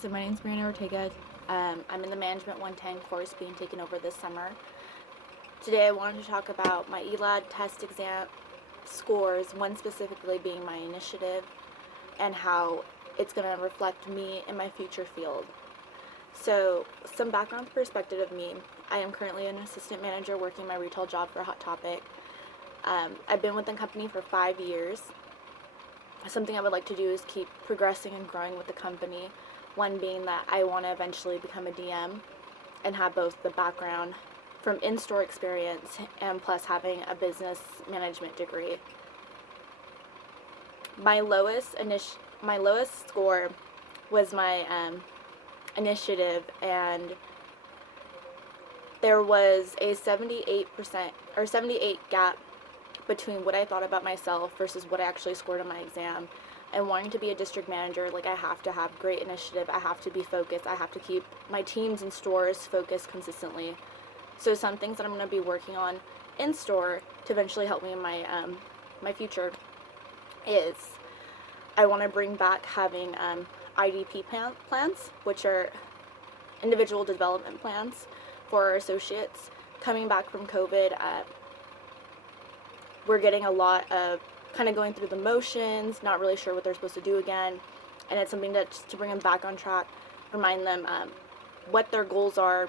So my name is Brianna Ortega. I'm in the Management 110 course being taken over this summer. Today I wanted to talk about my illiad test exam scores, one specifically being my initiative, and how it's going to reflect me in my future field. So some background perspective of me. I am currently an assistant manager working my retail job for Hot Topic. I've been with the company for 5 years. Something I would like to do is keep progressing and growing with the company. One being that I want to eventually become a DM and have both the background from in-store experience and plus having a business management degree. My lowest score was my initiative, and there was a 78% or 78 gap between what I thought about myself versus what I actually scored on my exam. And wanting to be a district manager, like, I have to have great initiative, I have to be focused, I have to keep my teams and stores focused consistently. So some things that I'm going to be working on in store to eventually help me in my my future is I want to bring back having IDP plans, which are individual development plans for our associates. Coming back from COVID, we're getting a lot of kind of going through the motions, not really sure what they're supposed to do again, and it's something that just to bring them back on track, remind them what their goals are,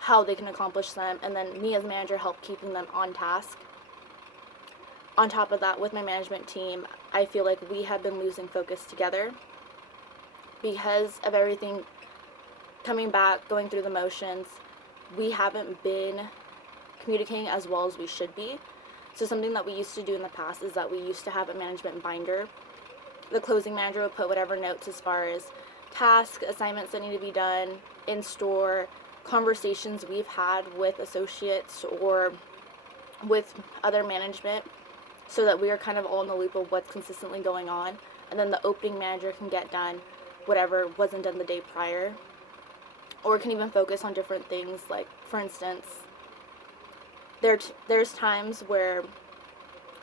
how they can accomplish them, and then me as manager help keeping them on task. On top of that, with my management team, I feel like we have been losing focus together because of everything coming back, going through the motions. We haven't been communicating as well as we should be. So something that we used to do in the past is that we used to have a management binder. The closing manager would put whatever notes as far as tasks, assignments that need to be done, in-store, conversations we've had with associates or with other management, so that we are kind of all in the loop of what's consistently going on. And then the opening manager can get done whatever wasn't done the day prior, or can even focus on different things. Like, for instance, there's times where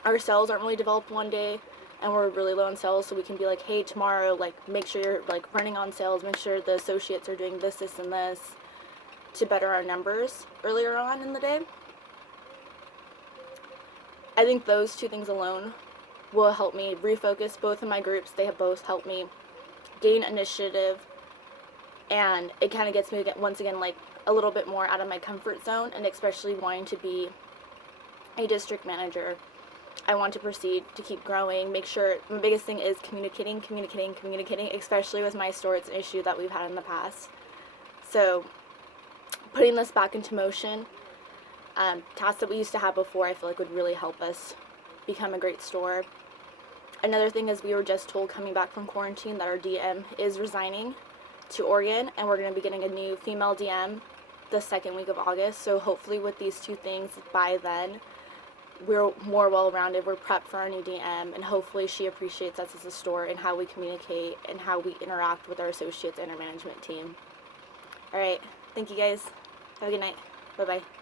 our sales aren't really developed one day and we're really low on sales, so we can be like, hey, tomorrow, like, make sure you're like running on sales, make sure the associates are doing this and this to better our numbers earlier on in the day. I think those two things alone will help me refocus both of my groups. They have both helped me gain initiative, and it kind of gets me once again like a little bit more out of my comfort zone, and especially wanting to be a district manager. I want to proceed to keep growing, make sure, my biggest thing is communicating, especially with my store. It's an issue that we've had in the past. So putting this back into motion, tasks that we used to have before, I feel like would really help us become a great store. Another thing is we were just told coming back from quarantine that our DM is resigning to Oregon, and we're going to be getting a new female DM the second week of August. So hopefully with these two things, by then we're more well-rounded, we're prepped for our new DM, and hopefully she appreciates us as a store and how we communicate and how we interact with our associates and our management team. Alright, thank you guys. Have a good night. Bye-bye.